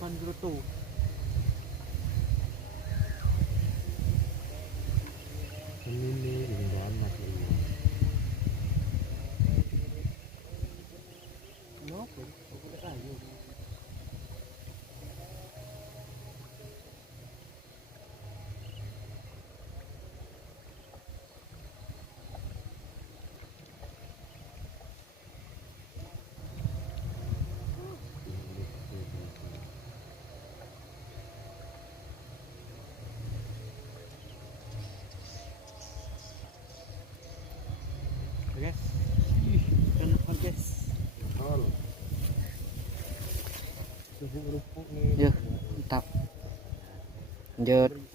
Mandruto. Ini lingkungan mati. No, pwede tayo. Guys, kan guys. Betul. Suhu rupuk nih. Ya, mantap. Lanjut.